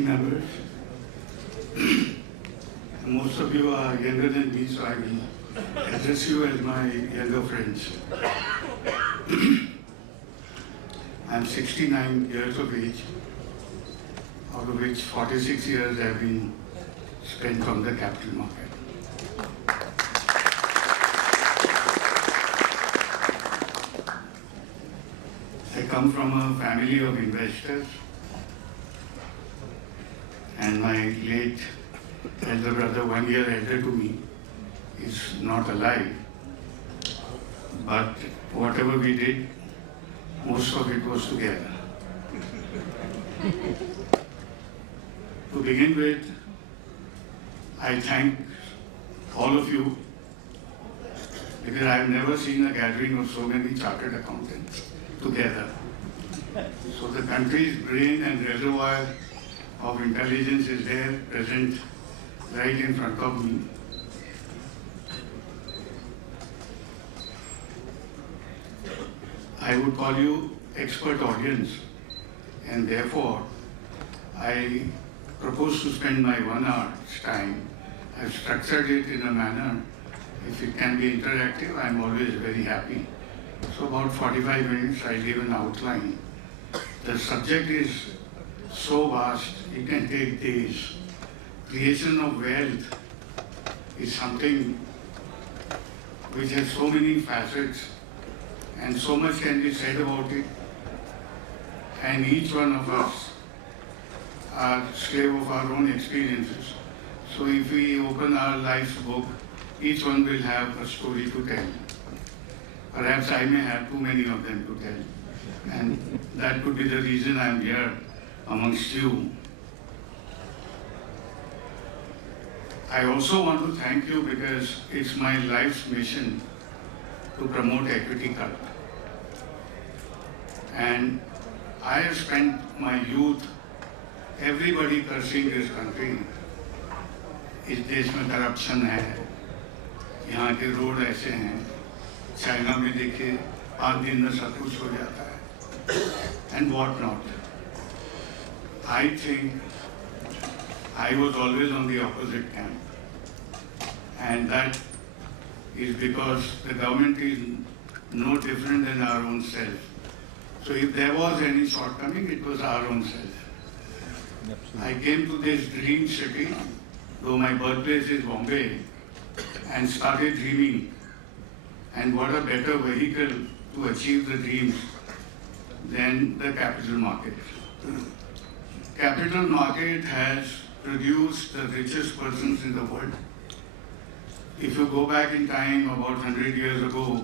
committee members. Most of you are younger than me, so I will address you as my younger friends. I'm 69 years of age, out of which 46 years have been spent on the capital market. I come from a family of investors, and my late elder brother, 1 year elder to me, is not alive. But whatever we did, most of it was together. To begin with, I thank all of you because I have never seen a gathering of so many chartered accountants together. So the country's brain and reservoir of intelligence is there, present right in front of me. I would call you expert audience, and therefore I propose to spend my 1 hour's time. I've structured it in a manner, if it can be interactive, I'm always very happy. So about 45 minutes, I give an outline. The subject is so vast, it can take days. Creation of wealth is something which has so many facets, and so much can be said about it. And each one of us are slave of our own experiences. So if we open our life's book, each one will have a story to tell. Perhaps I may have too many of them to tell. And that could be the reason I'm here amongst you. I also want to thank you because it's my life's mission to promote equity cut. And I have spent my youth, everybody cursing this country. इस देश में corruption है, यहाँ के road ऐसे हैं, China में देखिए 5 दिन में सब कुछ हो जाता है, and what not. I think I was always on the opposite camp, and that is because the government is no different than our own self. So if there was any shortcoming, it was our own self. I came to this dream city, though my birthplace is Bombay, and started dreaming. And what a better vehicle to achieve the dreams than the capital market. Capital market has produced the richest persons in the world. If you go back in time about 100 years ago,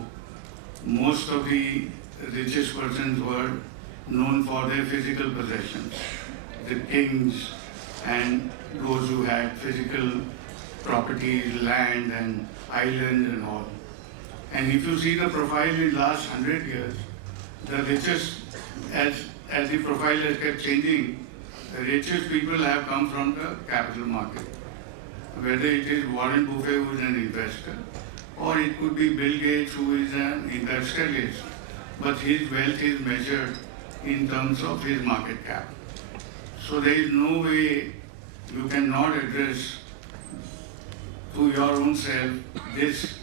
most of the richest persons were known for their physical possessions. The kings and those who had physical properties, land and islands and all. And if you see the profile in the last 100 years, the richest, as the profile has kept changing, the richest people have come from the capital market. Whether it is Warren Buffett, who is an investor, or it could be Bill Gates, who is an industrialist, but his wealth is measured in terms of his market cap. So there is no way you cannot address to your own self this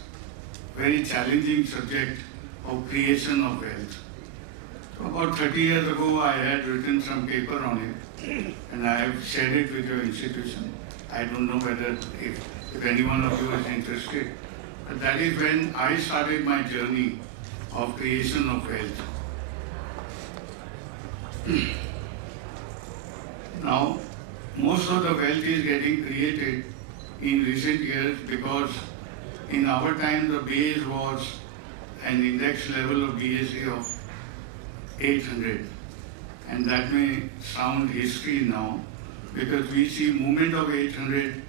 very challenging subject of creation of wealth. So about 30 years ago, I had written some paper on it, and I have shared it with your institution. I don't know whether if any one of you is interested, but that is when I started my journey of creation of wealth. Now, most of the wealth is getting created in recent years because in our time the base was an index level of BSE of 800, and that may sound history now because we see movement of 800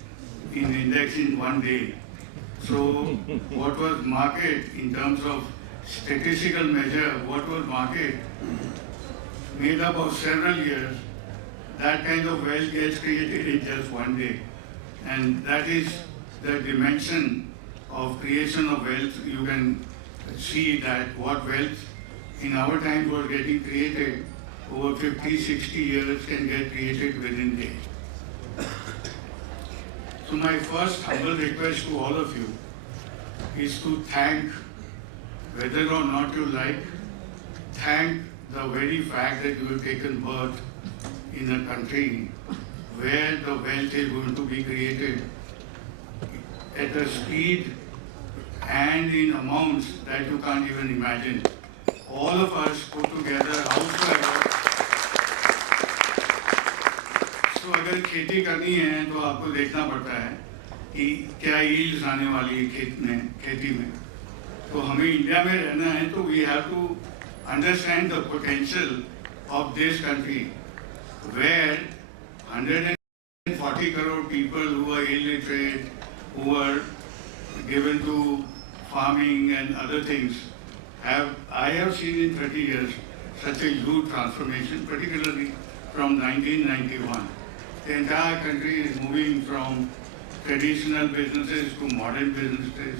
in index in 1 day. So what was market in terms of statistical measure, what was market made up of several years, that kind of wealth gets created in just 1 day. And that is the dimension of creation of wealth. You can see that what wealth in our time was getting created over 50, 60 years can get created within days. So my first humble request to all of you is to thank, whether or not you like, thank the very fact that you have taken birth in a country where the wealth is going to be created at a speed and in amounts that you can't even imagine. All of us put together, howsoever. So अगर खेती करनी है तो आपको देखना पड़ता है कि क्या यील्ड्स आने वाली है खेती में. तो हमें इंडिया में रहना है तो we have to understand the potential of this country where 140 crore people who are illiterate, who are given to farming and other things, I have seen in 30 years such a huge transformation, particularly from 1991. The entire country is moving from traditional businesses to modern businesses,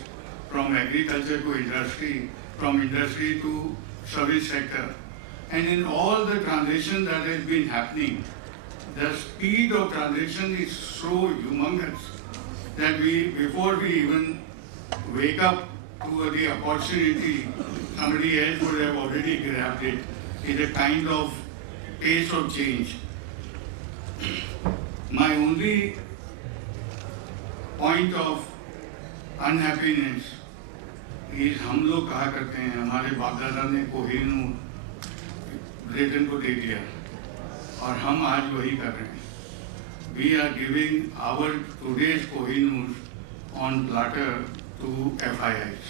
from agriculture to industry, from industry to service sector. And in all the transition that has been happening, the speed of transition is so humongous that before we even wake up to the opportunity, somebody else would have already grabbed it. It's a kind of pace of change. My only point of unhappiness is हम लोग कहा करते हैं हमारे बाप दादा ने Kohinoor Britain को दे दिया और हम आज वही कर रहे हैं. We are giving our today's Kohinoor on platter to FIIs.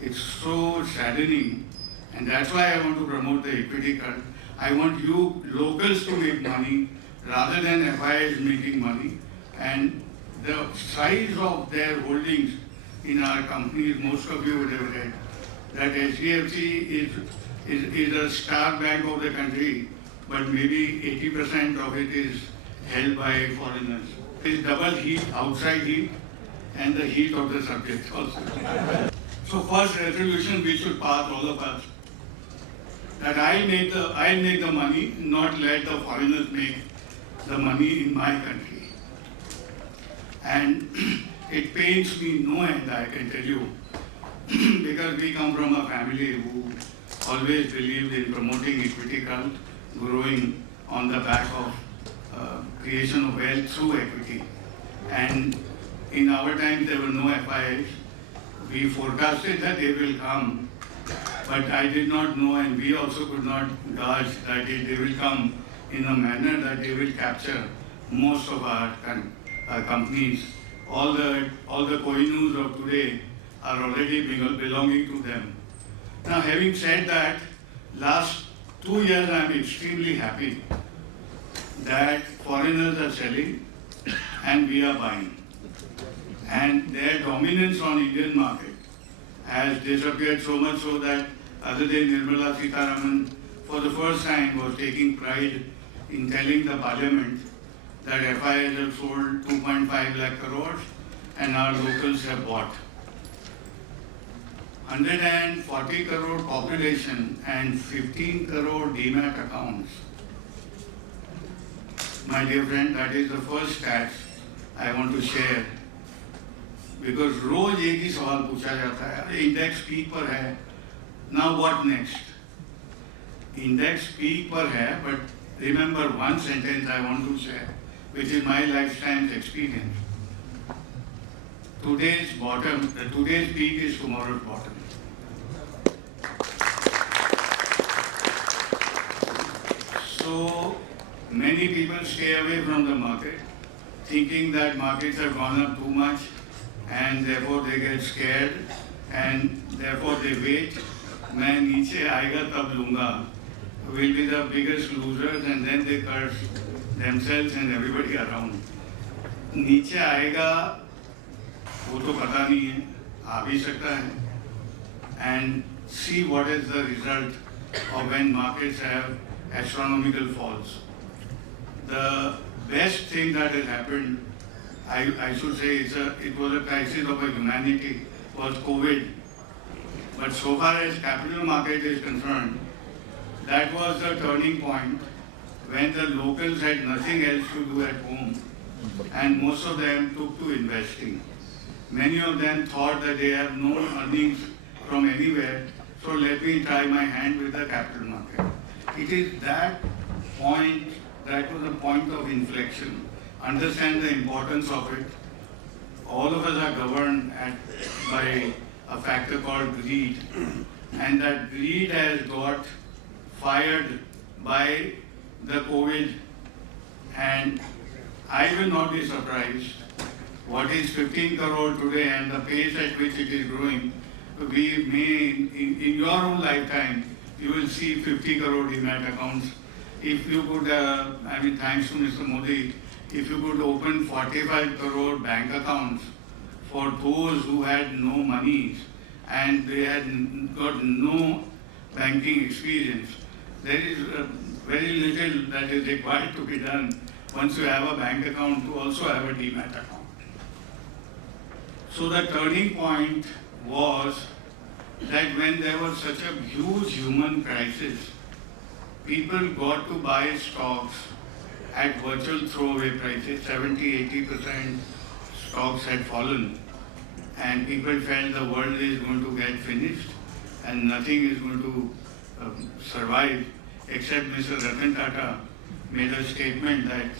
It's so saddening, and that's why I want to promote the equity card. I want you locals to make money rather than FIIs making money. And the size of their holdings in our companies, most of you would have read that HDFC is a star bank of the country, but maybe 80% of it is held by foreigners. It's double heat, outside heat, and the heat of the subject also. So first resolution we should pass, all of us, that I'll make the money, not let the foreigners make the money in my country. And it pains me no end, I can tell you, because we come from a family who always believed in promoting equity cult, growing on the back of creation of wealth through equity. And in our times there were no FIIs. We forecasted that they will come, but I did not know, and we also could not gauge that they will come in a manner that they will capture most of our companies. All the Kohinoors of today are already belonging to them. Now, having said that, last 2 years I am extremely happy that foreigners are selling and we are buying. And their dominance on Indian market has disappeared so much so that other than Nirmala Sitharaman for the first time was taking pride in telling the parliament that FIIs have sold 2.5 lakh crores and our locals have bought. 140 crore population and 15 crore demat accounts. My dear friend, that is the first stats I want to share. Because रोज एक ही सवाल पूछा जाता है, index peak पर है, now what next? Index peak पर है, but remember one sentence I want to share, which is my lifetime's experience. Today's peak is tomorrow's bottom. So many people stay away from the market, thinking that markets have gone up too much, and therefore they get scared, and therefore they wait. मैं नीचे आएगा तब लूँगा, will be the biggest losers, and then they curse themselves and everybody around. नीचे आएगा वो तो पता नहीं है, आ भी सकता है. And see what is the result of when markets have astronomical falls. The best thing that has happened, I should say, it was a crisis of a humanity, was COVID. But so far as capital market is concerned, that was the turning point when the locals had nothing else to do at home and most of them took to investing. Many of them thought that they have no earnings from anywhere, so let me try my hand with the capital market. It is that point, that was a point of inflection. Understand the importance of it. All of us are governed by a factor called greed, and that greed has got fired by the COVID, and I will not be surprised. What is 15 crore today and the pace at which it is growing, we may, in your own lifetime, you will see 50 crore demat accounts. If you could, thanks to Mr. Modi, if you could open 45 crore bank accounts for those who had no money and they had got no banking experience, there is very little that is required to be done once you have a bank account to also have a demat account. So the turning point was that when there was such a huge human crisis, people got to buy stocks at virtual throwaway prices. 70-80% stocks had fallen, and people felt the world is going to get finished and nothing is going to survive, except Mr. Ratan Tata made a statement that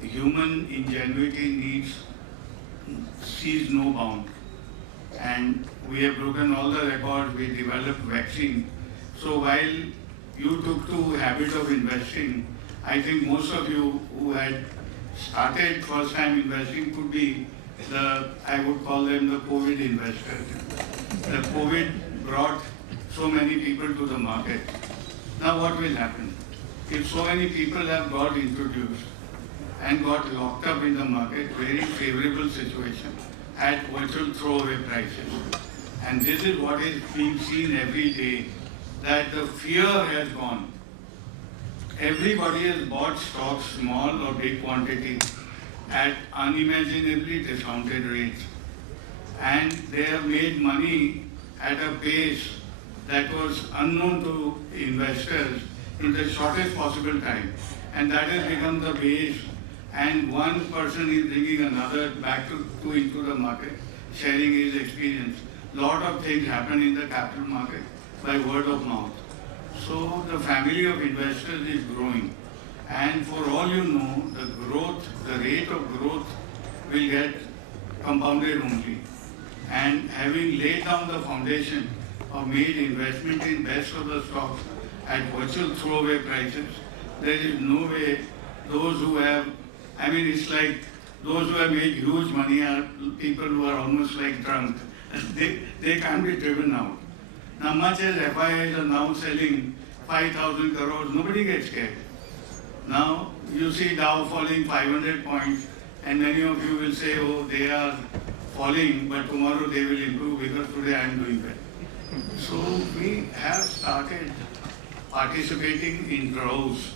human ingenuity sees no bound. And we have broken all the records, we developed vaccine. So while you took to habit of investing, I think most of you who had started first time investing could be I would call them the COVID investors. The COVID brought so many people to the market. Now what will happen? If so many people have got introduced and got locked up in the market, very favorable situation at virtual throwaway prices. And this is what is being seen every day, that the fear has gone. Everybody has bought stocks, small or big quantity, at unimaginably discounted rates. And they have made money at a pace that was unknown to investors in the shortest possible time. And that has become the base, and one person is bringing another back into the market, sharing his experience. Lot of things happen in the capital market by word of mouth. So the family of investors is growing. And for all you know, the rate of growth will get compounded only. And having laid down the foundation or made investment in best of the stocks at virtual throwaway prices, there is no way those who have, it's like those who have made huge money are people who are almost like drunk. They can't be driven out. Now much as FIIs are now selling 5,000 crores, nobody gets scared. Now you see Dow falling 500 points, and many of you will say, oh, they are falling, but tomorrow they will improve because today I am doing well. So we have started participating in draws.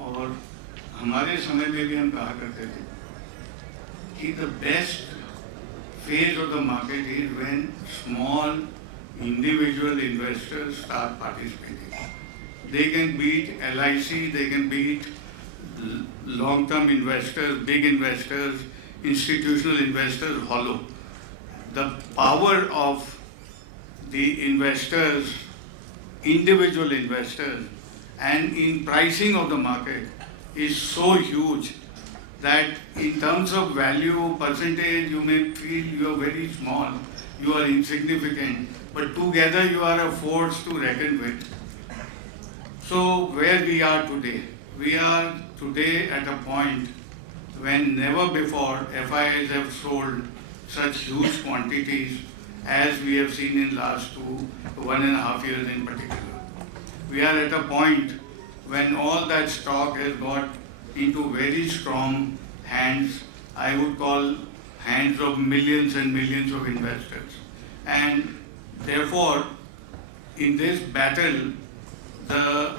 और हमारे समय में भी हम कहा करते थे कि the best phase of the market is when small individual investors start participating. They can beat LIC, they can beat long-term investors, big investors, institutional investors hollow. The power of the investors, individual investors, and in pricing of the market is so huge that in terms of value, percentage, you may feel you are very small, you are insignificant, but together you are a force to reckon with. So where we are today? We are today at a point when never before FIIs have sold such huge quantities as we have seen in last 1.5 years in particular. We are at a point when all that stock has got into very strong hands, I would call hands of millions and millions of investors. And therefore, in this battle, the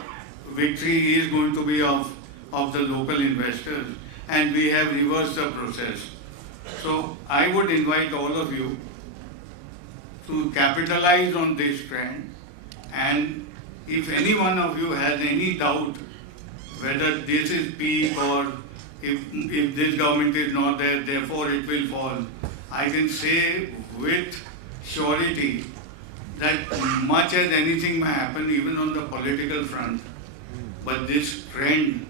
victory is going to be of the local investors, and we have reversed the process. So I would invite all of you to capitalize on this trend, and if any one of you has any doubt whether this is peak or if this government is not there, therefore it will fall. I can say with surety that much as anything may happen, even on the political front, but this trend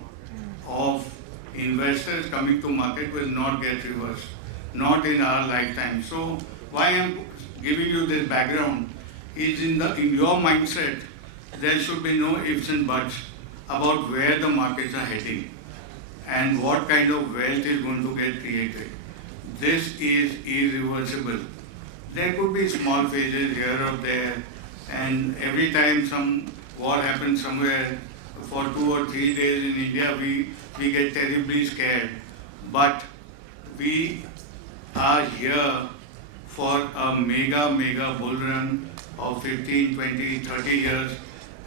of investors coming to market will not get reversed, not in our lifetime. So why I am giving you this background is in your mindset, there should be no ifs and buts about where the markets are heading and what kind of wealth is going to get created. This is irreversible. There could be small phases here or there, and every time some war happens somewhere, for 2 or 3 days in India, we get terribly scared. But we are here for a mega bull run of 15, 20, 30 years,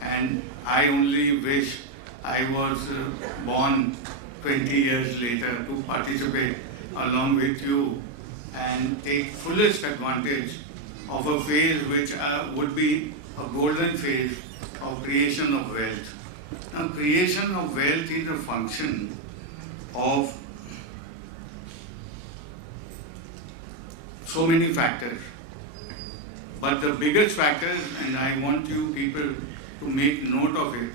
and I only wish I was born 20 years later to participate along with you and take fullest advantage of a phase which would be a golden phase of creation of wealth. Now, creation of wealth is a function of so many factors. But the biggest factor, and I want you people to make note of it,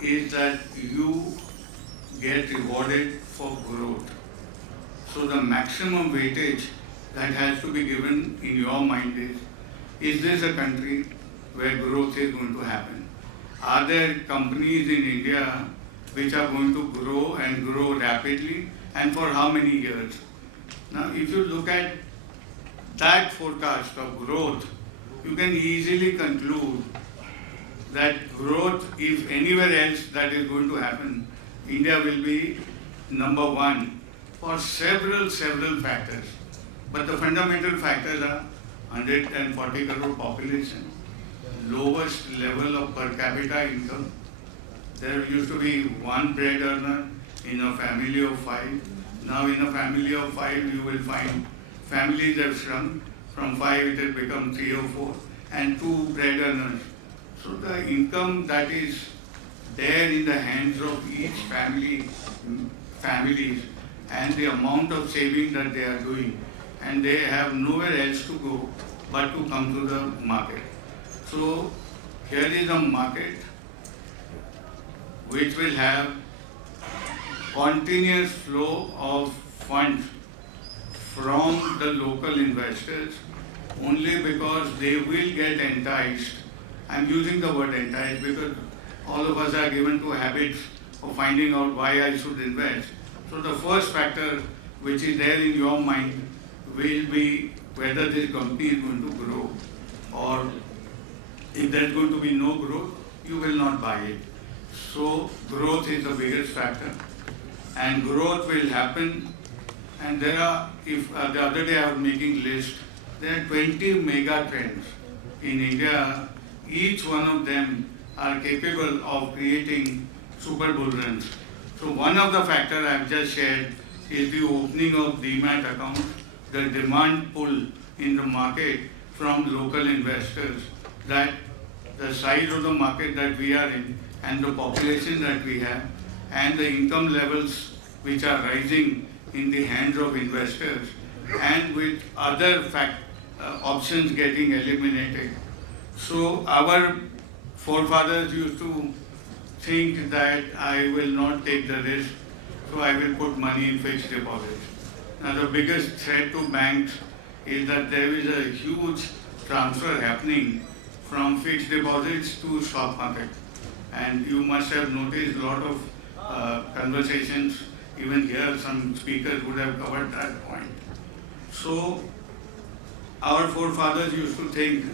is that you get rewarded for growth. So the maximum weightage that has to be given in your mind is this a country where growth is going to happen? Are there companies in India which are going to grow and grow rapidly, and for how many years? Now, if you look at that forecast of growth, you can easily conclude that growth, if anywhere else that is going to happen, India will be number one for several factors. But the fundamental factors are 140 crore population, lowest level of per capita income. There used to be one bread earner in a family of 5. Now in a family of 5 you will find families have shrunk. From 5 it has become 3 or 4 and 2 bread earners. So the income that is there in the hands of each families and the amount of saving that they are doing, and they have nowhere else to go but to come to the market. So here is a market which will have continuous flow of funds from the local investors only because they will get enticed. I'm using the word enticed because all of us are given to habits of finding out why I should invest. So the first factor which is there in your mind will be whether this company is going to grow, or if there is going to be no growth, you will not buy it. So growth is the biggest factor, and growth will happen. And there are, if the other day I was making list, there are 20 mega trends in India. Each one of them are capable of creating super bull runs. So one of the factors I've just shared is the opening of demat accounts, the demand pull in the market from local investors, that the size of the market that we are in and the population that we have and the income levels which are rising in the hands of investors, and with other options getting eliminated. So our forefathers used to think that I will not take the risk, so I will put money in fixed deposits. Now the biggest threat to banks is that there is a huge transfer happening from fixed deposits to stock market. And you must have noticed a lot of conversations, even here some speakers would have covered that point. So our forefathers used to think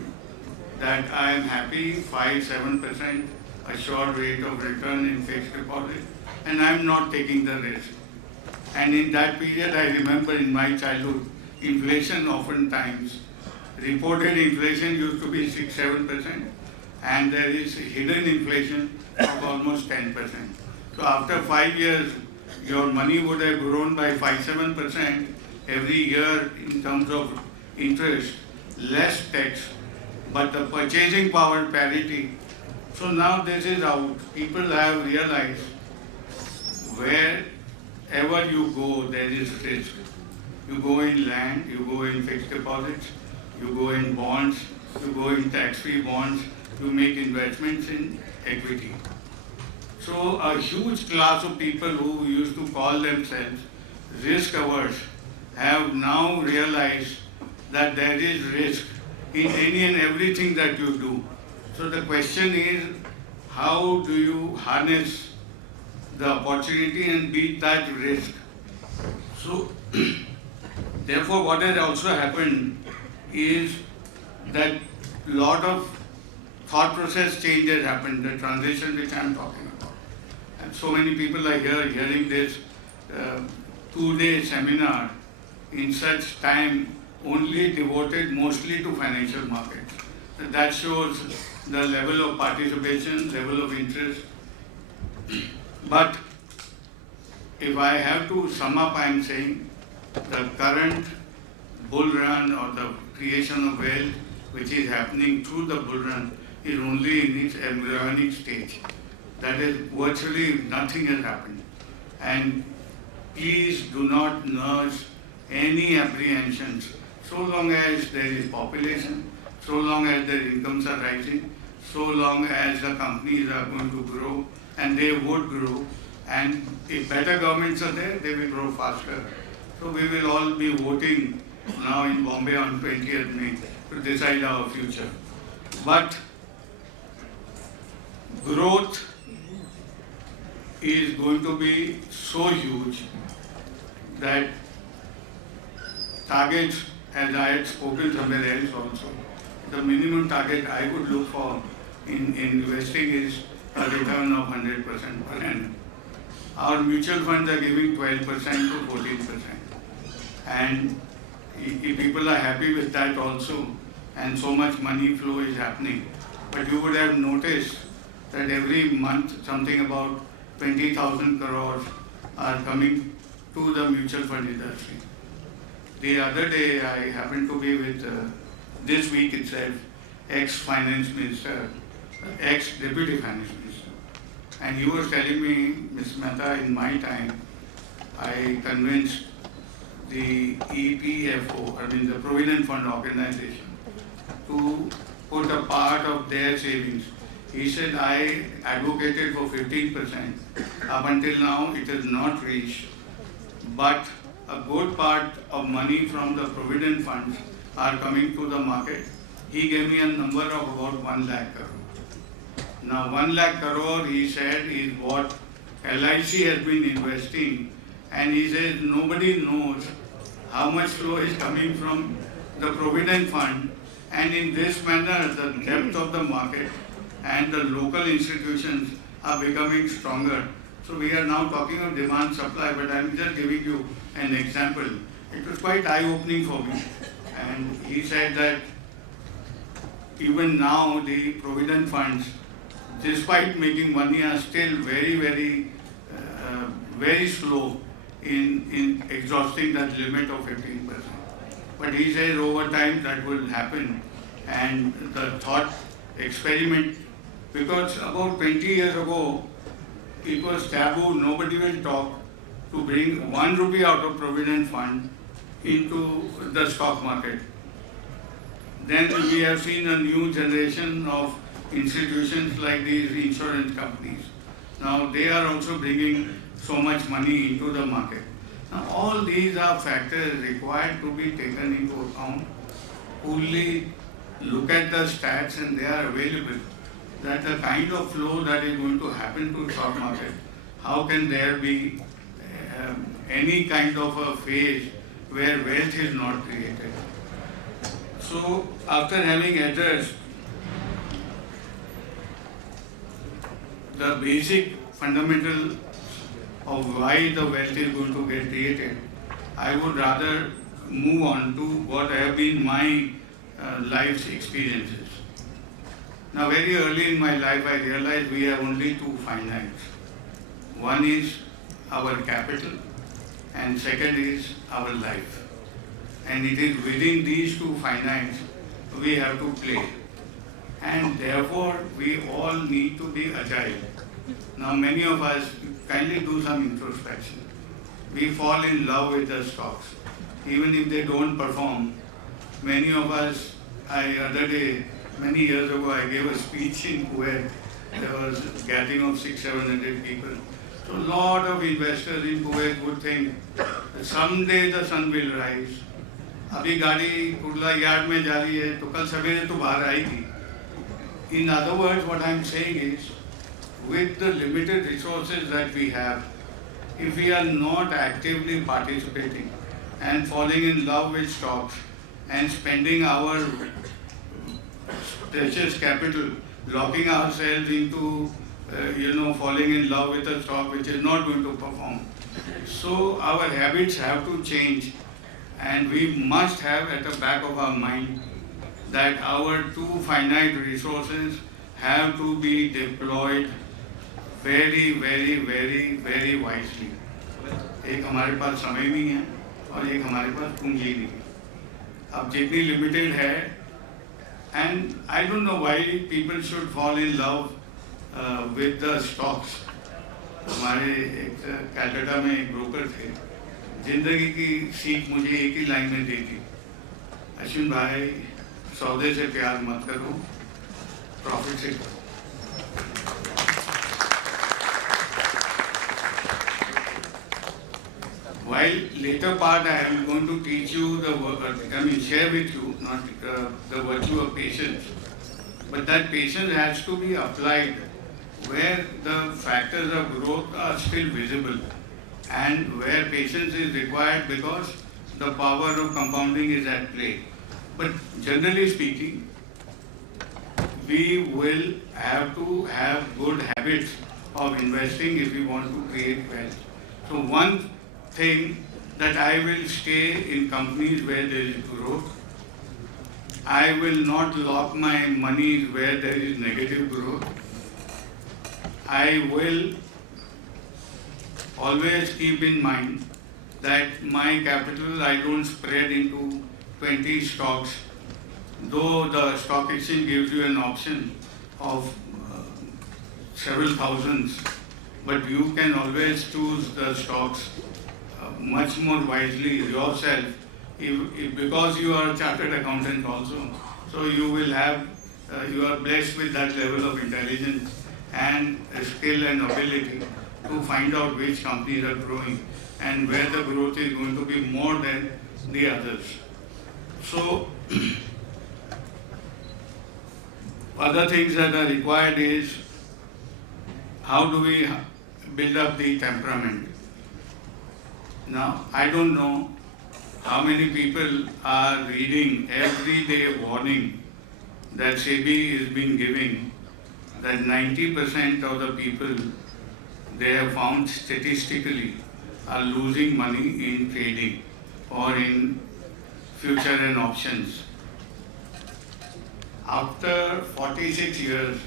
that I am happy 5-7% assured rate of return in fixed deposit, and I am not taking the risk. And in that period, I remember in my childhood, inflation oftentimes, reported inflation used to be 6-7%, and there is hidden inflation of almost 10%. So after 5 years, your money would have grown by 5-7% every year in terms of interest, less tax, but the purchasing power parity. So now this is out. People have realized where ever you go, there is risk. You go in land, you go in fixed deposits, you go in bonds, you go in tax-free bonds, you make investments in equity. So a huge class of people who used to call themselves risk averse have now realized that there is risk in any and everything that you do. So the question is, how do you harness the opportunity and beat that risk? So therefore what has also happened is that lot of thought process changes happened, the transition which I am talking about. And so many people are here hearing this 2-day seminar in such time only devoted mostly to financial markets. That shows the level of participation, level of interest. But if I have to sum up, I am saying the current bull run or the creation of wealth which is happening through the bull run is only in its embryonic stage. That is, virtually nothing has happened. And please do not nurse any apprehensions. So long as there is population, so long as their incomes are rising, so long as the companies are going to grow, and they would grow, and if better governments are there, they will grow faster. So we will all be voting now in Bombay on 20th May to decide our future. But growth is going to be so huge that targets, as I had spoken somewhere else also, the minimum target I would look for in investing is a return of 100% per annum. Our mutual funds are giving 12% to 14%. And if people are happy with that also, and so much money flow is happening, but you would have noticed that every month something about 20,000 crores are coming to the mutual fund industry. The other day I happened to be with, this week itself, ex-finance minister, ex-deputy finance minister. And he was telling me, Ms. Mehta, in my time, I convinced the EPFO, the Provident Fund Organization, to put a part of their savings. He said, I advocated for 15%. Up until now, it has not reached. But a good part of money from the provident funds are coming to the market. He gave me a number of about 1 lakh crore. Now 1 lakh crore, he said, is what LIC has been investing, and he says nobody knows how much flow is coming from the provident fund, and in this manner the depth of the market and the local institutions are becoming stronger. So we are now talking of demand supply, but I am just giving you an example. It was quite eye-opening for me. And he said that even now the provident funds, despite making money, are still very slow in exhausting that limit of 15%. But he says over time that will happen, and the thought experiment, because about 20 years ago it was taboo, nobody will talk to bring 1 rupee out of provident fund into the stock market. Then we have seen a new generation of institutions like these insurance companies. Now they are also bringing so much money into the market. Now all these are factors required to be taken into account. Only look at the stats and they are available, that the kind of flow that is going to happen to stock market, how can there be any kind of a phase where wealth is not created. So after having addressed the basic fundamental of why the wealth is going to get created, I would rather move on to what have been my life's experiences. Now very early in my life I realized we have only 2 finites. One is our capital and second is our life. And it is within these 2 finites we have to play. And therefore we all need to be agile. Now many of us, kindly do some introspection. we fall in love with the stocks. Even if they don't perform, many of us, other day, many years ago, I gave a speech in Kuwait. There was a gathering of 600-700 people. So a lot of investors in Kuwait would think that someday the sun will rise. अभी गाड़ी Kurla yard में जा रही है तो कल सवेरे तो बाहर आएगी. In other words, what I am saying is, with the limited resources that we have, if we are not actively participating and falling in love with stocks and spending our precious capital, locking ourselves into, falling in love with a stock which is not going to perform. So our habits have to change, and we must have at the back of our mind that our too finite resources have to be deployed very, very, very, very wisely. एक हमारे पास समय नहीं है और एक हमारे पास पूंजी नहीं है. अब जितनी लिमिटेड है, and I don't know why people should fall in love with the stocks. हमारे एक कलकत्ता में एक ब्रोकर थे, जिंदगी की सीख मुझे एक ही लाइन में दी थी, अश्विन भाई सौदे से प्यार मत करो, प्रॉफिट से करो. While later part I am going to teach you share with you not the virtue of patience, but that patience has to be applied where the factors of growth are still visible and where patience is required because the power of compounding is at play. But generally speaking, we will have to have good habits of investing if we want to create wealth. So one thing that I will stay in companies where there is growth. I will not lock my money where there is negative growth. I will always keep in mind that my capital I don't spread into 20 stocks, though the stock exchange gives you an option of several thousands, but you can always choose the stocks much more wisely yourself, because you are a chartered accountant also. So you will have, you are blessed with that level of intelligence and skill and ability to find out which companies are growing and where the growth is going to be more than the others. So other things that are required is how do we build up the temperament. Now, I don't know how many people are reading everyday warning that SEBI is being giving, that 90% of the people they have found statistically are losing money in trading or in future and options. After 46 years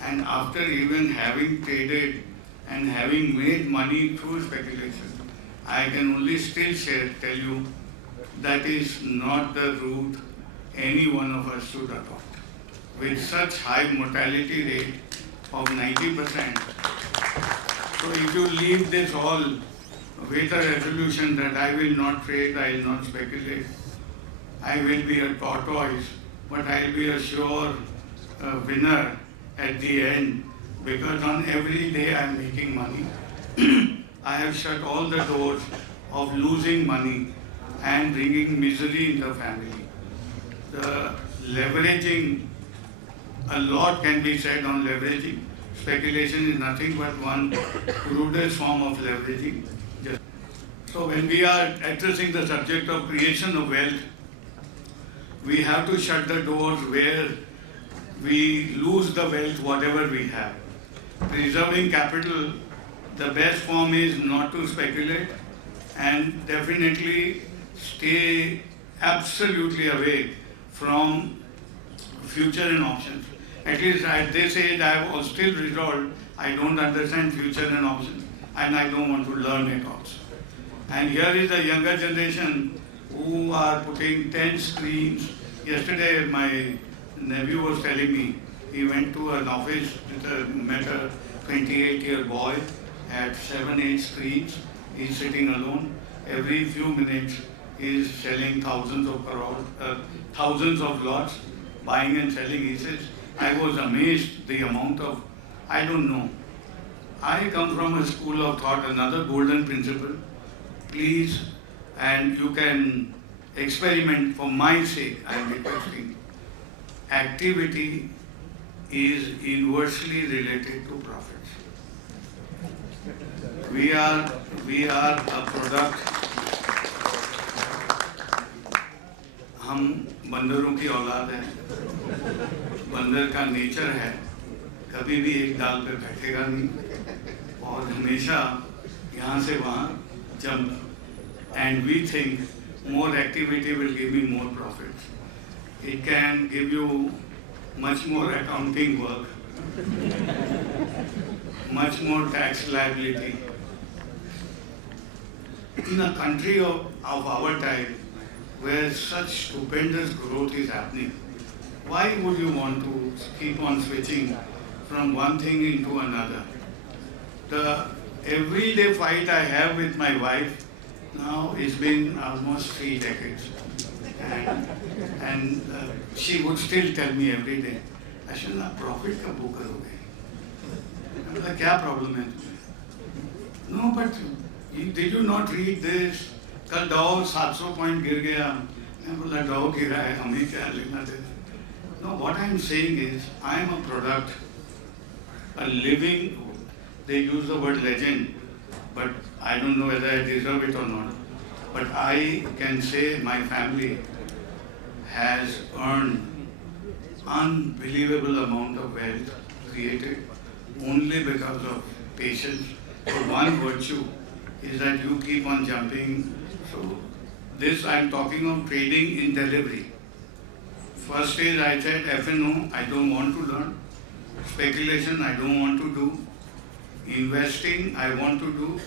and after even having traded and having made money through speculation, I can only still tell you that is not the route any one of us should adopt. With such high mortality rate of 90%, so if you leave this all with a resolution that I will not trade, I will not speculate, I will be a tortoise, but I will be a sure winner at the end, because on every day I am making money. I have shut all the doors of losing money and bringing misery in the family. The leveraging, a lot can be said on leveraging. Speculation is nothing but one crudest form of leveraging. So when we are addressing the subject of creation of wealth, we have to shut the doors where we lose the wealth, whatever we have. Preserving capital, the best form is not to speculate and definitely stay absolutely away from future and options. At least at this age, I have still resolved, I don't understand future and options and I don't want to learn it also. And here is the younger generation who are putting 10 screens. Yesterday, my nephew was telling me, he went to an office, met a 28-year boy, had 7-8 screens, He's sitting alone. Every few minutes, he's selling thousands of lots, buying and selling. He says, I was amazed the amount of, I don't know. I come from a school of thought, another golden principle. Please, and you can experiment for my sake, I am requesting. Activity is inversely related to profits. We are a product. हम बंदरों की औलाद है. बंदर का nature है कभी भी एक डाल पे बैठेगा नहीं और हमेशा यहाँ से वहाँ jump. And we think more activity will give me more profits. It can give you much more accounting work, much more tax liability. In a country of our type, where such stupendous growth is happening, why would you want to keep on switching from one thing into another? The everyday fight I have with my wife now is been almost 3 decades. And she would still tell me every day, Ashwin, profit कब वो करोगे? मैं बोला क्या problem है तुम्हें? No, but did you not read this? कल डाउ 700 पॉइंट गिर गया. मैं बोला डाउ गिरा है हमें क्या लेना देना. No, what I am saying is I am a product, a living. They use the word legend, but I don't know whether I deserve it or not. But I can say my family has earned unbelievable amount of wealth created only because of patience. So one virtue is that you keep on jumping. So this I am talking of trading in delivery. First stage I said F&O I don't want to learn. Speculation I don't want to do. Investing I want to do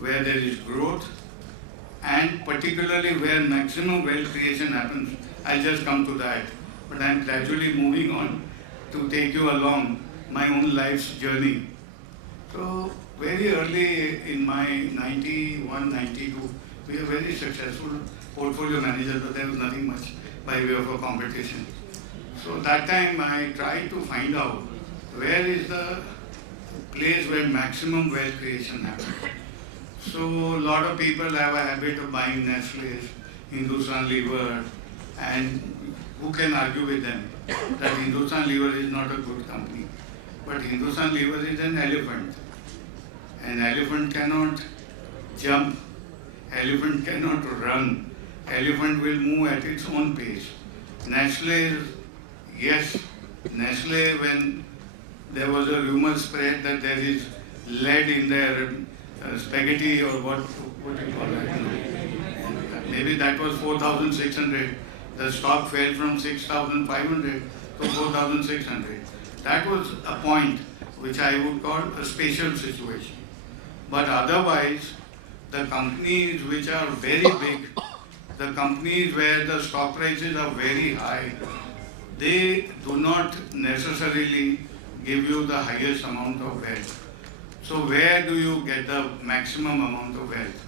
where there is growth and particularly where maximum wealth creation happens. I'll just come to that. But I'm gradually moving on to take you along my own life's journey. So very early in my 91, 92, we were very successful portfolio managers, but there was nothing much by way of a competition. So that time I tried to find out where is the place where maximum wealth creation happens. So a lot of people have a habit of buying Nestle's, Hindustan Lever, and who can argue with them that Hindustan Lever is not a good company. But Hindustan Lever is an elephant. An elephant cannot jump, elephant cannot run, elephant will move at its own pace. Nestle, yes, Nestle, when there was a rumor spread that there is lead in their spaghetti or what do you call that? Maybe that was 4,600. The stock fell from 6,500 to 4,600. That was a point which I would call a special situation. But otherwise, the companies which are very big, the companies where the stock prices are very high, they do not necessarily give you the highest amount of wealth. So where do you get the maximum amount of wealth?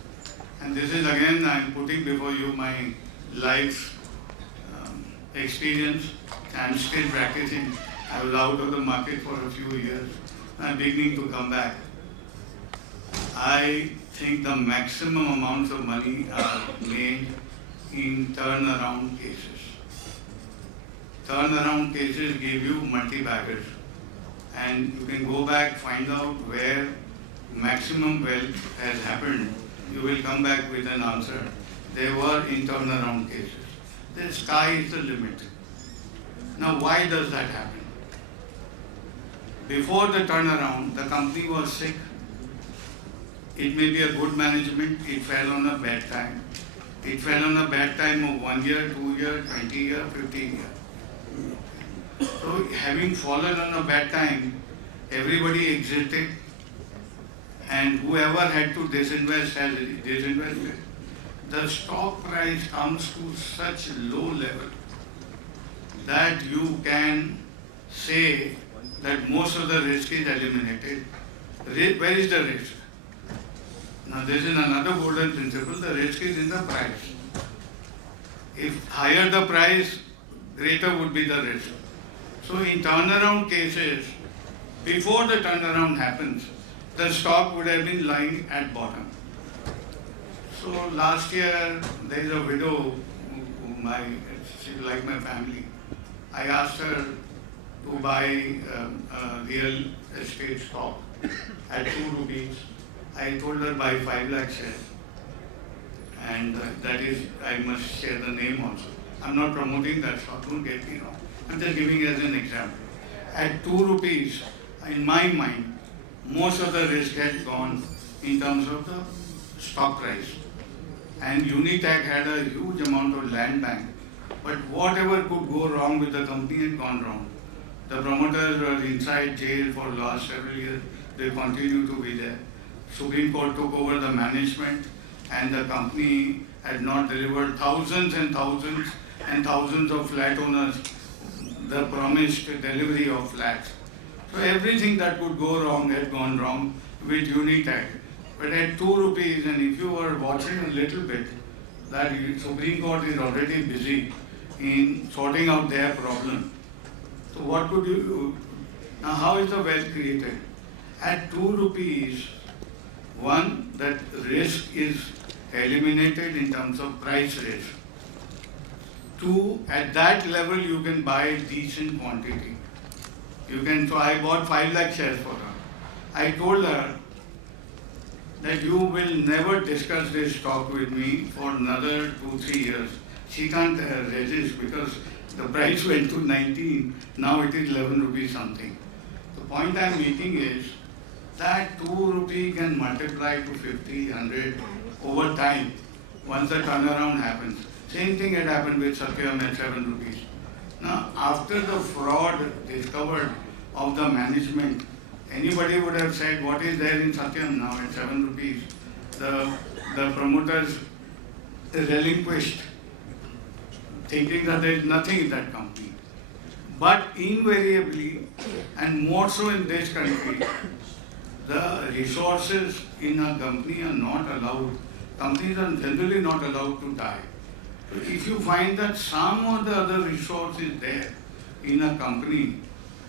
And this is again, I am putting before you my life experience. I am still practicing. I was out of the market for a few years. I am beginning to come back. I think the maximum amounts of money are made in turnaround cases. Turnaround cases give you multi-baggers. And you can go back, find out where maximum wealth has happened. You will come back with an answer. They were in turnaround cases. The sky is the limit. Now why does that happen? Before the turnaround, the company was sick. It may be a good management, it fell on a bad time. It fell on a bad time of 1 year, 2 years, 20 years, 15 years. So having fallen on a bad time, everybody exited and whoever had to disinvest has disinvested. The stock price comes to such low level that you can say that most of the risk is eliminated. Where is the risk? Now this is another golden principle, the risk is in the price. If higher the price, greater would be the risk. So in turnaround cases, before the turnaround happens, the stock would have been lying at bottom. So last year, there is a widow, she's like my family. I asked her to buy real estate stock at 2 rupees. I told her buy 5 lakh shares. And that is, I must share the name also. I'm not promoting that stock, don't get me wrong. I'm just giving as an example. At 2 rupees, in my mind, most of the risk had gone in terms of the stock price. And Unitech had a huge amount of land bank. But whatever could go wrong with the company had gone wrong. The promoters were inside jail for the last several years. They continue to be there. Supreme Court took over the management and the company had not delivered thousands and thousands and thousands of flat owners the promised delivery of flats. So everything that could go wrong had gone wrong with Unitech. But at 2 rupees, and if you were watching a little bit, that Supreme Court is already busy in sorting out their problem. So what could you do? Now how is the wealth created? At 2 rupees, one, that risk is eliminated in terms of price risk. Two, at that level you can buy decent quantity. So I bought 5 lakh shares for her. I told her that you will never discuss this stock with me for another 2-3 years. She can't resist because the price went to 19, now it is 11 rupees something. The point I am making is that 2 rupee can multiply to 50, 100 over time once the turnaround happens. Same thing had happened with Satyam at 7 rupees. Now, after the fraud discovered of the management, anybody would have said, what is there in Satyam now at 7 rupees? The promoters relinquished, thinking that there is nothing in that company. But invariably, and more so in this country, the resources in a company are not allowed, companies are generally not allowed to die. So if you find that some or the other resource is there in a company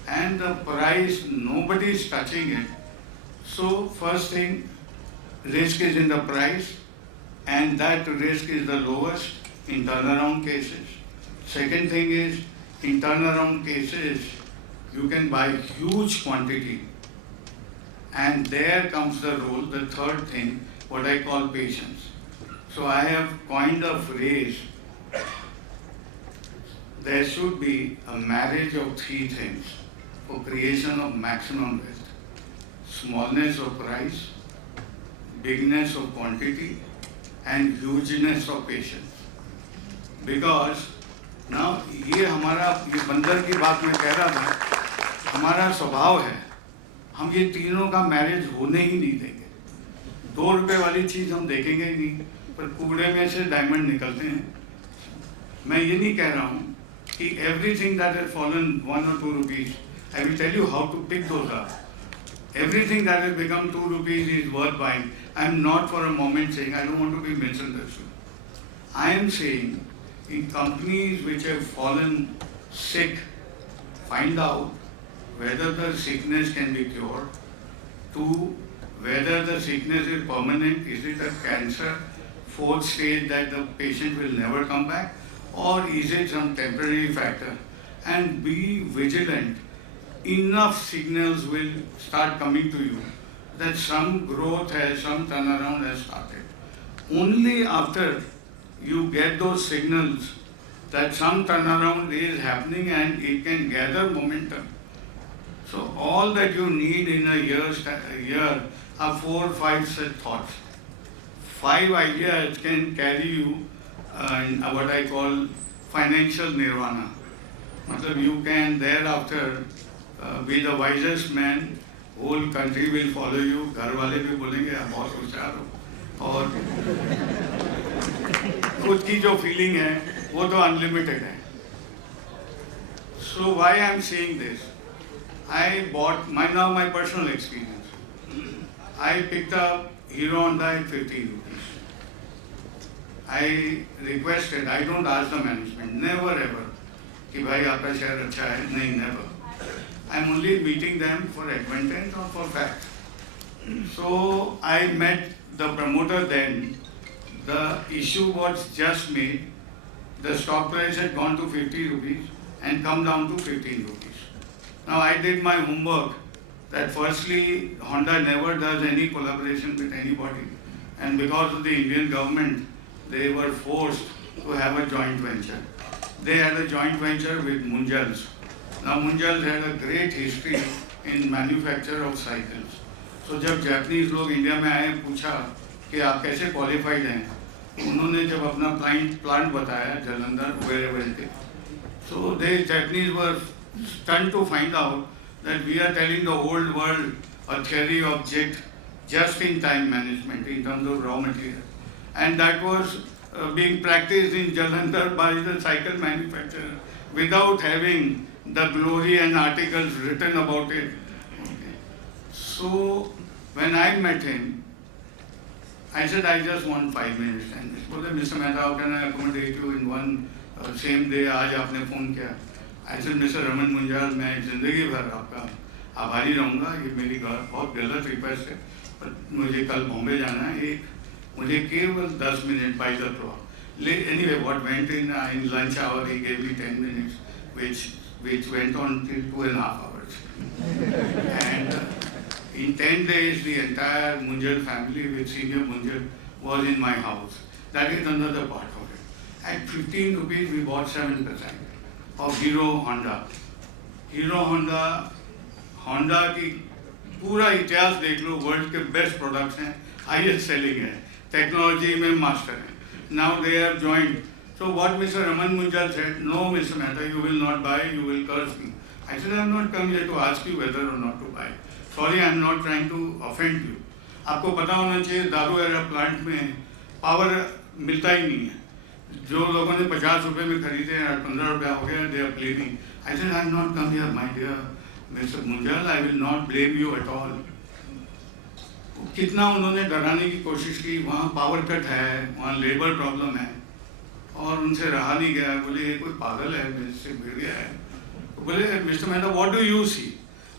and the price, nobody is touching it, so first thing, risk is in the price and that risk is the lowest in turnaround cases. Second thing is, in turnaround cases, you can buy huge quantity. And there comes the role, the third thing, what I call patience. So I have coined a phrase, there should be a marriage of 3 things for creation of maximum wealth. Smallness of price, bigness of quantity, and hugeness of patience. Because now ये बंदर की बात मैं कह रहा था, हमारा स्वभाव है, हम ये तीनों का मैरिज होने ही नहीं देंगे। 2 रुपए वाली चीज हम देखेंगे ही नहीं, पर कूड़े में से डायमंड निकलते हैं। मैं ये नहीं कह रहा हूँ कि everything that has fallen 1 or 2 rupees, I will tell you how to pick those up. Everything that has become 2 rupees is worth buying. I am not for a moment saying, I don't want to be misunderstood. I am saying, in companies which have fallen sick, find out whether the sickness can be cured. 2, whether the sickness is permanent, is it a cancer, 4th stage that the patient will never come back, or is it some temporary factor? And be vigilant. Enough signals will start coming to you that some growth has, some turnaround has started. Only after you get those signals that some turnaround is happening and it can gather momentum. So all that you need in a year are 4 or 5 such thoughts. 5 ideas can carry you in what I call financial nirvana. You can thereafter be the wisest man, whole country will follow you, घर वाले भी बोलेंगे आप बहुत होशियार हो, और खुद की जो फीलिंग है वो तो अनलिमिटेड है. So why I am saying this? I bought my personal experience. I picked up Hero Honda at 50 rupees. I requested, I don't ask the management, never ever, कि भाई आपका शेयर अच्छा है, नहीं, never. I'm only meeting them for acquaintance or for fact. So I met the promoter then. The issue was just made. The stock price had gone to 50 rupees and come down to 15 rupees. Now I did my homework that firstly Honda never does any collaboration with anybody, and because of the Indian government they were forced to have a joint venture. They had a joint venture with Munjals. Now Munjals had a great history in manufacture of cycles. So जब Japanese लोग India में आए पूछा कि आप कैसे qualified हैं, उन्होंने जब अपना प्लांट बताया जालंधर वेरेवल के, so the Japanese were stunned to find out that we are telling the whole world a theory of just-in-time management in terms of raw material, and that was being practiced in Jalandhar by the cycle manufacturer without having the glory and articles written about it. Okay. So when I met him, I said, I just want 5 minutes. And he said, Mr. Mehta, how can I accommodate you in one same day? आज आपने phone किया. I said, Mr. Raman Munjal, मैं जिंदगी भर आपका आभारी रहूँगा. ये मेरी बहुत गलत रिक्वेस्ट है, पर मुझे कल बॉम्बे जाना है. मुझे केवल 10 minute by the clock. Anyway, what went in lunch hour, he gave me 10 minutes, which went on till 2.5 hours. And in 10 days, the entire Munjal family with senior Munjal was in my house. That is another part of it. At 15 rupees, we bought 7% of Hero Honda. Hero Honda, Honda की पूरा इतिहास देख लो, world के best products हैं, highest selling है, technology में master हैं. Now they have joined. So what Mr. Raman Munjal said, no Mr. Mehta, you will not buy, you will curse me. I said, I have not come here to ask you whether or not to buy. Sorry, I am not trying to offend you. आपको पता होना चाहिए दारू era plant में power मिलता ही नहीं है. जो लोगों ने 50 रुपए में खरीदे हैं 15 रुपया हो गया, they are claiming. I said, I have not come here, my dear Mr. Munjal, I will not blame you at all. कितना उन्होंने डराने की कोशिश की, वहाँ पावर कट है, वहाँ लेबर प्रॉब्लम है, और उनसे रहा नहीं गया. बोले ये कोई पागल है, मेरे से भिड़ गया है. बोले mister Mehta, what do you see?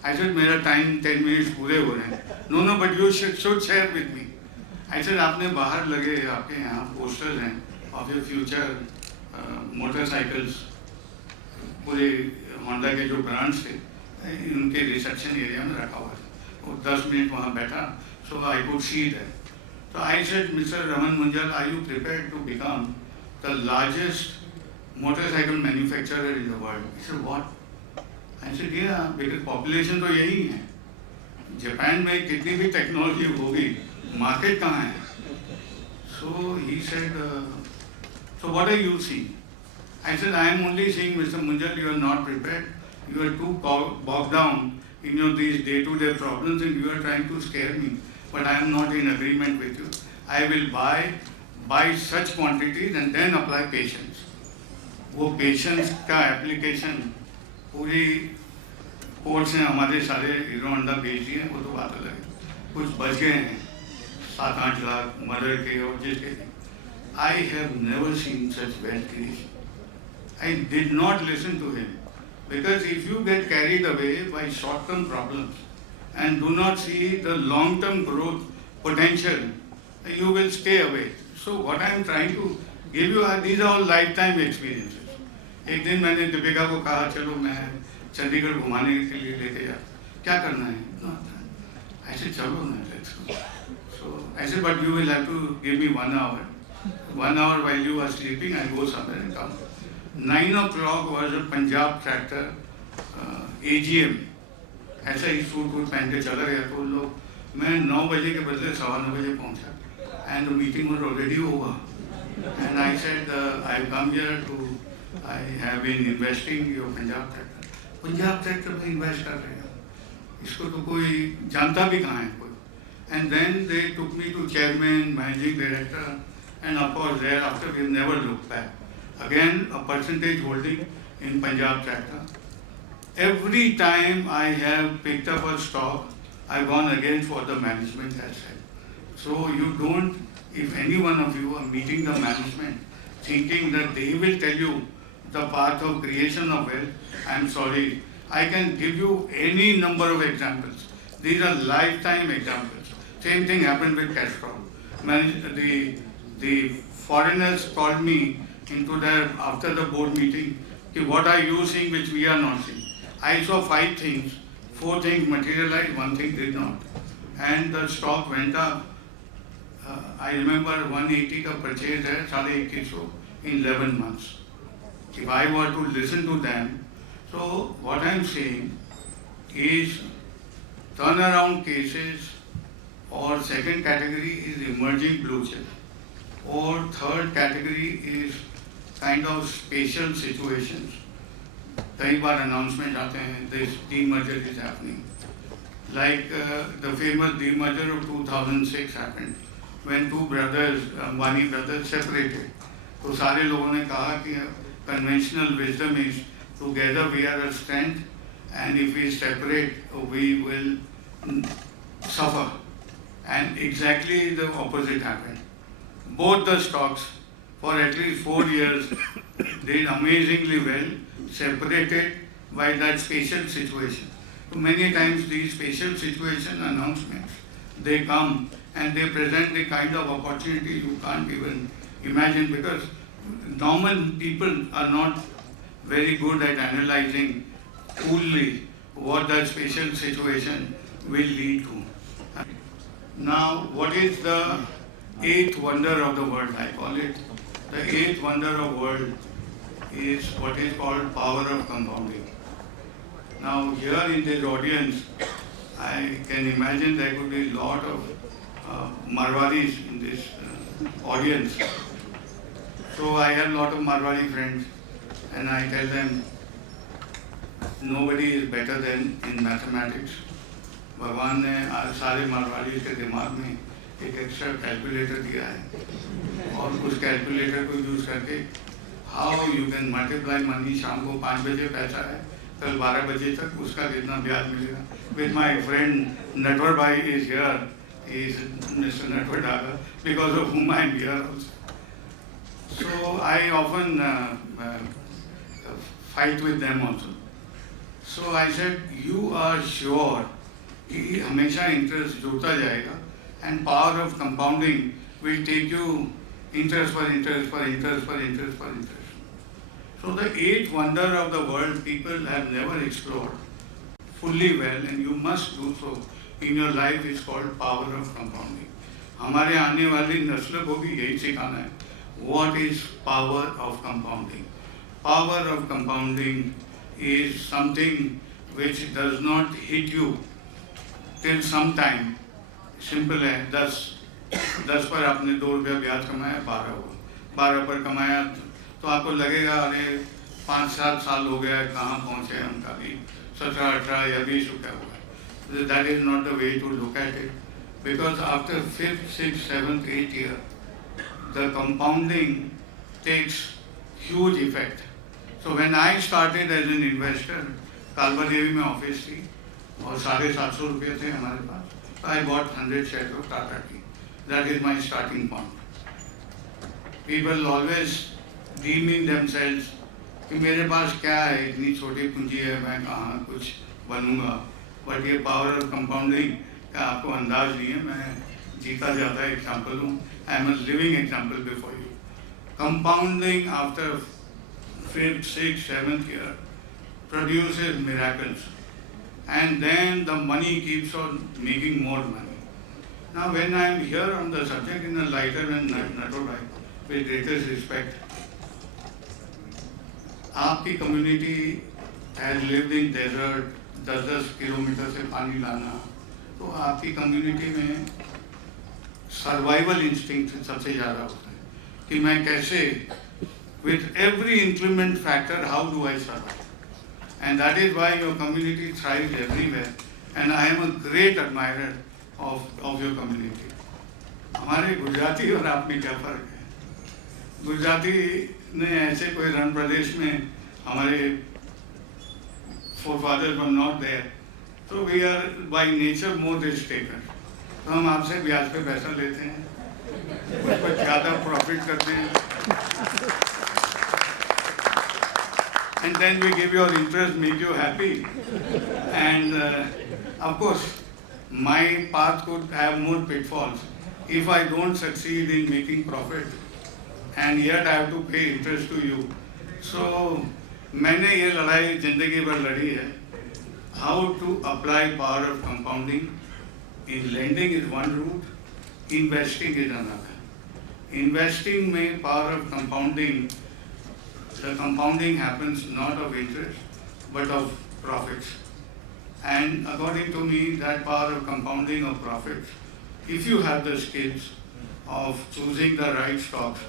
I said मेरा टाइम 10 मिनट्स पूरे हो रहे हैं. No but you should share with me. I said आपने बाहर लगे, आपके यहाँ पोस्टर्स हैं ऑफ योर फ्यूचर मोटरसाइकिल्स, पूरे होंडा के जो ब्रांड्स थे उनके रिसेप्शन एरिया में रखा हुआ था. वो 10 मिनट वहाँ बैठा, so I could see that. So I said, Mr. Raman Munjal, are you prepared to become the largest motorcycle manufacturer in the world? He said, what? I said, yeah, because population तो यही है. Japan में कितनी भी technology होगी, market कहाँ है? So he said, so what are you seeing? I said, I am only seeing, Mr. Munjal, you are not prepared. You are too bogged down in your these day-to-day problems, and you are trying to scare me. But I am not in agreement with you. I will buy such quantities and then apply patience. वो patience का application पूरी course ने हमारे सारे hero Honda बेच दिए हैं, वो तो बात अलग है. कुछ बच गए हैं 7-8 लाख मदर के और जिसके. I have never seen such wealth creation. I did not listen to him, because if you get carried away by short-term problems and do not see the long-term growth potential, you will stay away. So what I am trying to give you are, these are all lifetime experiences. एक दिन मैंने दीपिका को कहा, चलो मैं चंडीगढ़ घुमाने के लिए लेके जा, क्या करना है? ऐसे चलो ना, let's go. So I said, but you will have to give me 1 hour. 1 hour while you are sleeping, I go somewhere and come. 9 o'clock was a Punjab tractor AGM. ऐसा ही सूट वूट पहन के चला गया. तो लोग, मैं 9 बजे के बदले 9:15 बजे पहुंचा, and the meeting was already over. And I said, I have come here to, I have been investing your Punjab tractor. Punjab tractor में invest कर रहे हैं, इसको तो कोई जानता भी कहाँ है कोई. And then they took me to chairman, managing director, and of course thereafter we never looked back. Again, a percentage holding in Punjab tractor. Every time I have picked up a stock, I've gone against what the management has said. So you don't, if any one of you are meeting the management thinking that they will tell you the path of creation of wealth, I'm sorry. I can give you any number of examples. These are lifetime examples. Same thing happened with Castrol. The foreigners called me into their, after the board meeting, कि what are you seeing which we are not seeing? I saw 5 things, 4 things materialized, 1 thing did not. And the stock went up. I remember 180 का purchase है 2150 in 11 months. If I were to listen to them, so what I am saying is turnaround cases, or second category is emerging blue chip, or third category is kind of special situations. कई बार announcement आते हैं this demerger is happening. Like the famous demerger of 2006 happened when 2 brothers, Ambani brothers separated. तो सारे लोगों ने कहा कि conventional wisdom is together we are a strength, and if we separate we will suffer. And exactly the opposite happened. Both the stocks for at least 4 years did amazingly well, separated by that special situation. So many times these special situation announcements, they come and they present the kind of opportunity you can't even imagine, because normal people are not very good at analyzing coolly what that special situation will lead to. Now, what is the 8th wonder of the world? I call it the 8th wonder of the world is what is called power of compounding. Now, here in this audience, I can imagine there could be a lot of Marwadis in this audience. So I have a lot of Marwadi friends, and I tell them nobody is better than in mathematics. भगवान ने आज सारे मारवाड़ी के दिमाग में एक extra calculator दिया है, और उस कैलकुलेटर को यूज करके how you can multiply money, शाम को 5 बजे पैसा है, कल 12 बजे तक उसका कितना ब्याज मिलेगा. विद माई फ्रेंड नटवर भाई is here, is mister Natwar Daga, because of whom I am here also. So I often fight with them also. So I said, you are sure कि हमेशा इंटरेस्ट जुड़ता जाएगा, and power of compounding will take you interest for interest for interest for interest for interest. So the 8th wonder of the world people have never explored fully well, and you must do so in your life, is called power of compounding. हमारे आने वाली नस्ल को भी यही सिखाना है. What is power of compounding? Power of compounding is something which does not hit you till some time. Simple है, 10 पर आपने 2 रुपया ब्याज कमाया, 12 हुआ, 12 पर कमाया तो आपको लगेगा अरे 5-7 साल हो गया, कहाँ पहुँचे हम, कभी 17-18 या 20 रुपया हुआ. That is not the way to look at it, because after 5th, 6th, 7th, 8th year, the compounding takes huge effect. So when I started as an investor, कालबा देवी में ऑफिस थी और 750 रुपये थे हमारे पास. I bought 100 shares of Tata Tea. That is my starting point. People always deeming themselves कि मेरे पास क्या है, इतनी छोटी पूंजी है, मैं कहाँ कुछ बनूंगा. बट ये पावर ऑफ कंपाउंडिंग का आपको अंदाज नहीं है. मैं जीता जाता एग्जाम्पल हूँ. I am a living example before you. Compounding after 5th, 6th, 7th year produces miracles, and then the money keeps on making more money. Now when I am here on the subject in a lighter and natural, with greatest respect, आपकी community has lived in desert, 10-10 kilometre से पानी लाना, तो आपकी community में survival instinct सबसे ज़्यादा होता है कि मैं कैसे, with every increment factor, how do I survive? And that is why your community thrives everywhere, and I am a great admirer of your community. हमारे गुजराती और आप में क्या फ़र्क है? गुजराती ने ऐसे कोई रण प्रदेश में, हमारे forefathers were not there, so we are by nature more risk takers. तो हम आपसे ब्याज पे पैसा लेते हैं, उस पर ज़्यादा प्रॉफिट करते हैं, and then we give your interest, make you happy, and of course my path could have more pitfalls if I don't succeed in making profit, and yet I have to pay interest to you. So मैंने ये लड़ाई जिंदगी भर लड़ी है. How to apply power of compounding in lending is one route, investing is another. Investing में power of compounding, the compounding happens not of interest but of profits. And according to me, that power of compounding of profits, if you have the skills of choosing the right stocks,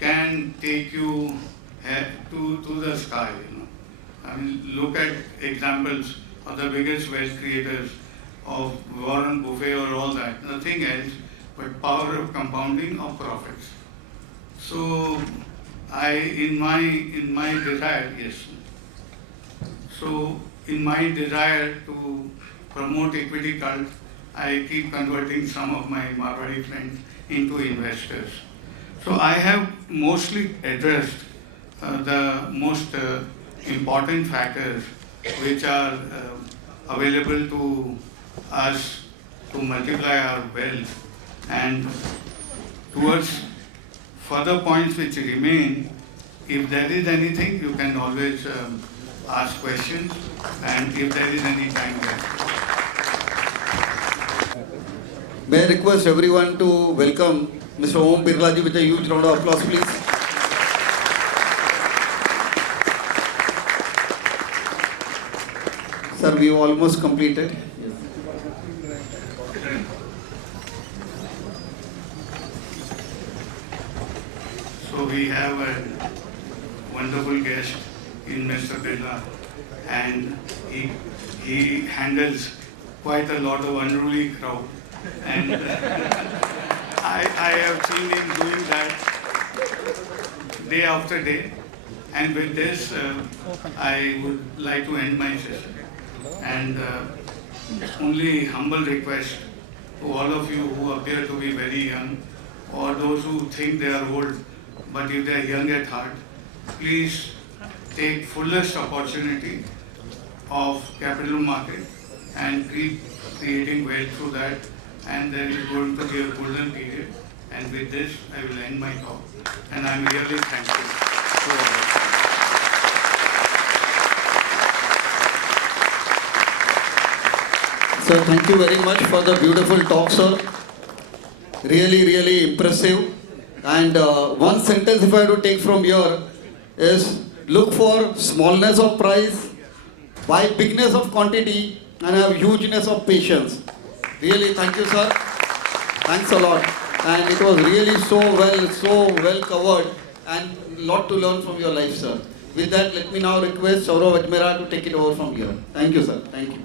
can take you to the sky. I mean, look at examples of the biggest wealth creators of Warren Buffett or all that. Nothing else but power of compounding of profits. So in my desire, yes. So in my desire to promote equity cult, I keep converting some of my Marwari friends into investors. So I have mostly addressed the most important factors which are available to us to multiply our wealth, and towards further points which remain, if there is anything, you can always ask questions, and if there is any time left. May I request everyone to welcome Mr. Om Birla ji with a huge round of applause, please. Sir, we almost completed. So we have a wonderful guest in Mr. Birla, and he handles quite a lot of unruly crowd, and I have seen him doing that day after day. And with this, I would like to end my session. And only humble request to all of you who appear to be very young, or those who think they are old, but if they are young at heart, please take fullest opportunity of capital market and keep creating wealth through that, and there is going to be a golden period. And with this, I will end my talk, and I am really thankful to all of you. Sir, thank you very much for the beautiful talk, sir. Really impressive. And one sentence if I have to take from here is, look for smallness of price, buy bigness of quantity, and have hugeness of patience. Really, thank you, sir. Thanks a lot. And it was really so well covered, and lot to learn from your life, sir. With that, let me now request Saurav Ajmera to take it over from here. Thank you, sir. Thank you.